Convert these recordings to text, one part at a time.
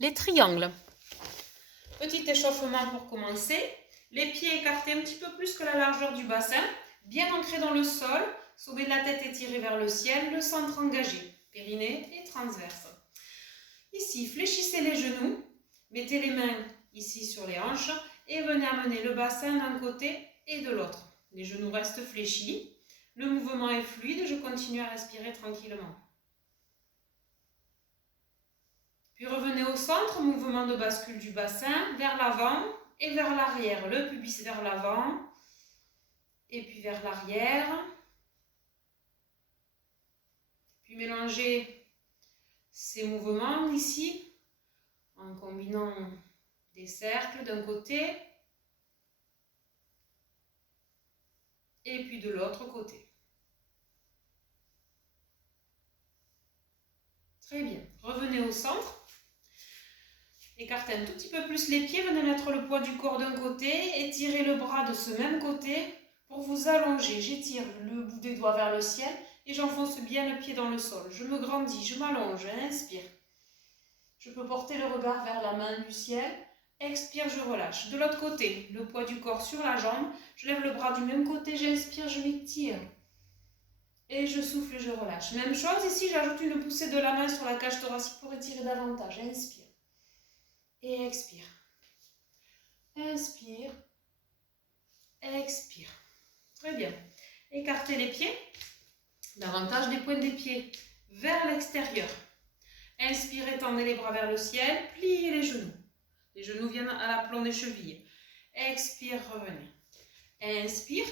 Les triangles. Petit échauffement pour commencer. Les pieds écartés un petit peu plus que la largeur du bassin, bien ancrés dans le sol, sommet de la tête étiré vers le ciel, le centre engagé, périnée et transverse. Ici, fléchissez les genoux, mettez les mains ici sur les hanches et venez amener le bassin d'un côté et de l'autre. Les genoux restent fléchis, le mouvement est fluide, je continue à respirer tranquillement. Puis revenez au centre, mouvement de bascule du bassin, vers l'avant et vers l'arrière. Le pubis vers l'avant et puis vers l'arrière. Puis mélangez ces mouvements ici en combinant des cercles d'un côté et puis de l'autre côté. Très bien. Revenez au centre. Écartez un tout petit peu plus les pieds, venez mettre le poids du corps d'un côté, étirez le bras de ce même côté pour vous allonger. J'étire le bout des doigts vers le ciel et j'enfonce bien le pied dans le sol. Je me grandis, je m'allonge, inspire. Je peux porter le regard vers la main du ciel, expire, je relâche. De l'autre côté, le poids du corps sur la jambe, je lève le bras du même côté, j'inspire, je m'étire. Et je souffle, je relâche. Même chose ici, j'ajoute une poussée de la main sur la cage thoracique pour étirer davantage. Inspire. Et expire. Inspire. Expire. Très bien. Écartez les pieds. Davantage des pointes des pieds vers l'extérieur. Inspirez, tendez les bras vers le ciel. Pliez les genoux. Les genoux viennent à l'aplomb des chevilles. Expire, revenez. Inspire.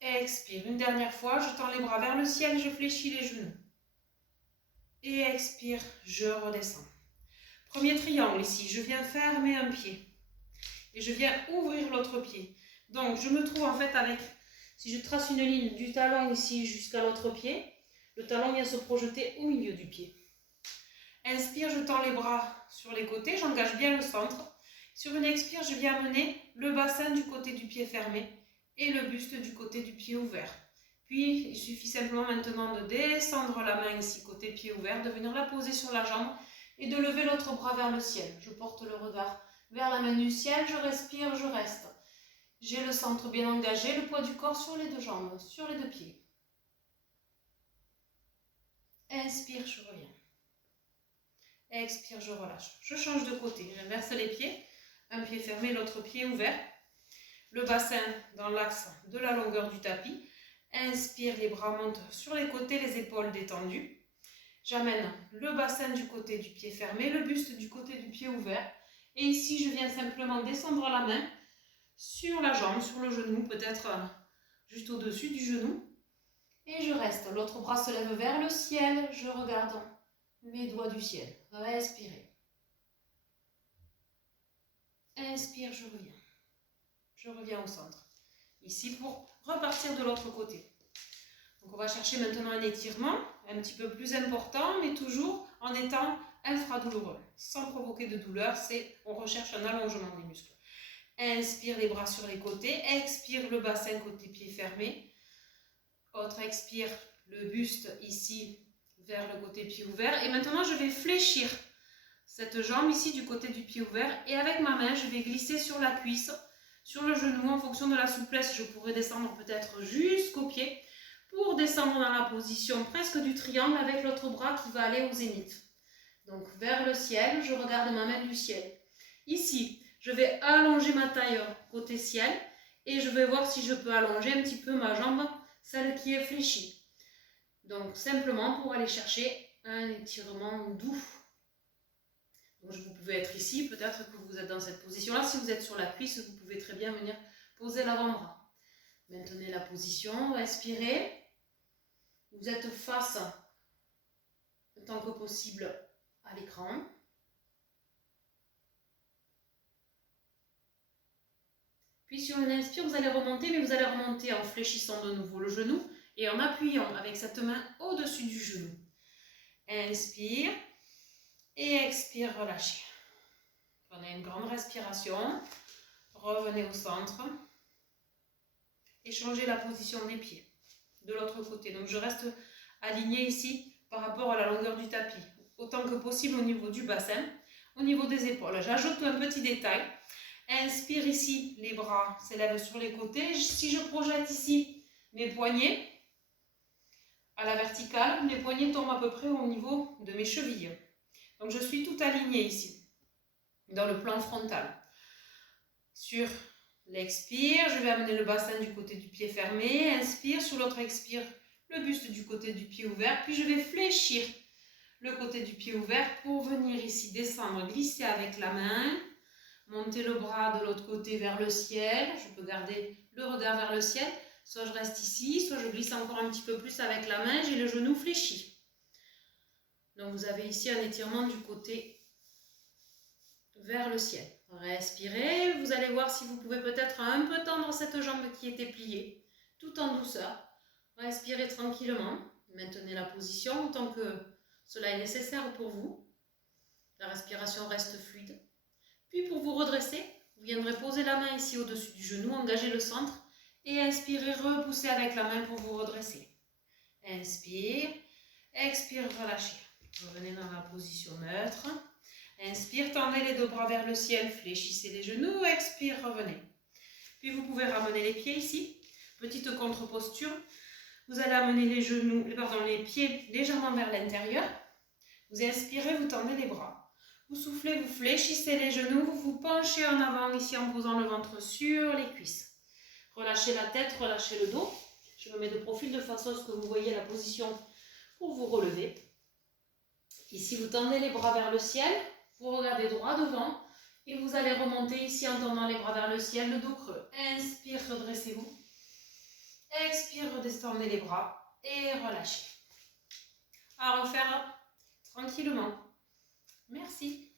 Expire. Une dernière fois, je tends les bras vers le ciel, je fléchis les genoux. Et expire, je redescends. Premier triangle ici, je viens fermer un pied. Et je viens ouvrir l'autre pied. Donc, je me trouve en fait avec, si je trace une ligne du talon ici jusqu'à l'autre pied, le talon vient se projeter au milieu du pied. Inspire, je tends les bras sur les côtés, j'engage bien le centre. Sur une expire, je viens amener le bassin du côté du pied fermé et le buste du côté du pied ouvert. Puis, il suffit simplement maintenant de descendre la main ici, côté pied ouvert, de venir la poser sur la jambe et de lever l'autre bras vers le ciel. Je porte le regard vers la main du ciel, je respire, je reste. J'ai le centre bien engagé, le poids du corps sur les deux jambes, sur les deux pieds. Inspire, je reviens. Expire, je relâche. Je change de côté, j'inverse les pieds. Un pied fermé, l'autre pied ouvert. Le bassin dans l'axe de la longueur du tapis. Inspire, les bras montent sur les côtés, les épaules détendues. J'amène le bassin du côté du pied fermé, le buste du côté du pied ouvert. Et ici, je viens simplement descendre la main sur la jambe, sur le genou, peut-être juste au-dessus du genou. Et je reste. L'autre bras se lève vers le ciel. Je regarde mes doigts du ciel. Respirez. Inspire, je reviens. Je reviens au centre. Ici pour repartir de l'autre côté. Donc on va chercher maintenant un étirement un petit peu plus important, mais toujours en étant infradouloureux. Sans provoquer de douleur, on recherche un allongement des muscles. Inspire, les bras sur les côtés. Expire, le bassin côté pied fermé. Autre expire, le buste ici vers le côté pied ouvert. Et maintenant, je vais fléchir cette jambe ici du côté du pied ouvert. Et avec ma main, je vais glisser sur la cuisse, sur le genou. En fonction de la souplesse, je pourrais descendre peut-être jusqu'au pied pour descendre dans la position presque du triangle avec l'autre bras qui va aller au zénith. Donc vers le ciel, je regarde ma main du ciel. Ici, je vais allonger ma taille côté ciel et je vais voir si je peux allonger un petit peu ma jambe, celle qui est fléchie. Donc simplement pour aller chercher un étirement doux. Donc vous pouvez être ici, peut-être que vous êtes dans cette position-là. Si vous êtes sur la cuisse, vous pouvez très bien venir poser l'avant-bras. Maintenez la position, respirez. Vous êtes face, autant que possible, à l'écran. Puis sur une inspire, vous allez remonter, mais vous allez remonter en fléchissant de nouveau le genou et en appuyant avec cette main au-dessus du genou. Inspire et expire, relâchez. Prenez une grande respiration, revenez au centre et changez la position des pieds de l'autre côté. Donc je reste alignée ici par rapport à la longueur du tapis. autant que possible au niveau du bassin, au niveau des épaules. J'ajoute un petit détail. Inspire ici, les bras s'élèvent sur les côtés. Si je projette ici mes poignets à la verticale, mes poignets tombent à peu près au niveau de mes chevilles. Donc je suis tout alignée ici, dans le plan frontal. Sur l'expire, je vais amener le bassin du côté du pied fermé. Inspire, sur l'autre expire, le buste du côté du pied ouvert. Puis je vais fléchir le côté du pied ouvert pour venir ici descendre, glisser avec la main. Monter le bras de l'autre côté vers le ciel. Je peux garder le regard vers le ciel. Soit je reste ici, soit je glisse encore un petit peu plus avec la main. J'ai le genou fléchi. Donc vous avez ici un étirement du côté vers le ciel. Respirez. Vous allez voir si vous pouvez peut-être un peu tendre cette jambe qui était pliée, tout en douceur. Respirez tranquillement. Maintenez la position autant que cela est nécessaire pour vous. La respiration reste fluide. Puis pour vous redresser, vous viendrez poser la main ici au-dessus du genou, engager le centre et inspirez, repoussez avec la main pour vous redresser. Inspire, expire, relâchez. Revenez dans la position neutre. Inspire, tendez les deux bras vers le ciel, fléchissez les genoux, expire, revenez. Puis vous pouvez ramener les pieds ici, petite contre-posture. Vous allez amener les pieds légèrement vers l'intérieur. Vous inspirez, vous tendez les bras. Vous soufflez, vous fléchissez les genoux, vous vous penchez en avant ici en posant le ventre sur les cuisses. Relâchez la tête, relâchez le dos. Je me mets de profil de façon à ce que vous voyez la position pour vous relever. Ici, vous tendez les bras vers le ciel, vous regardez droit devant et vous allez remonter ici en tendant les bras vers le ciel, le dos creux. Inspire, redressez-vous. Expire, redescendez les bras et relâchez. À refaire tranquillement. Merci.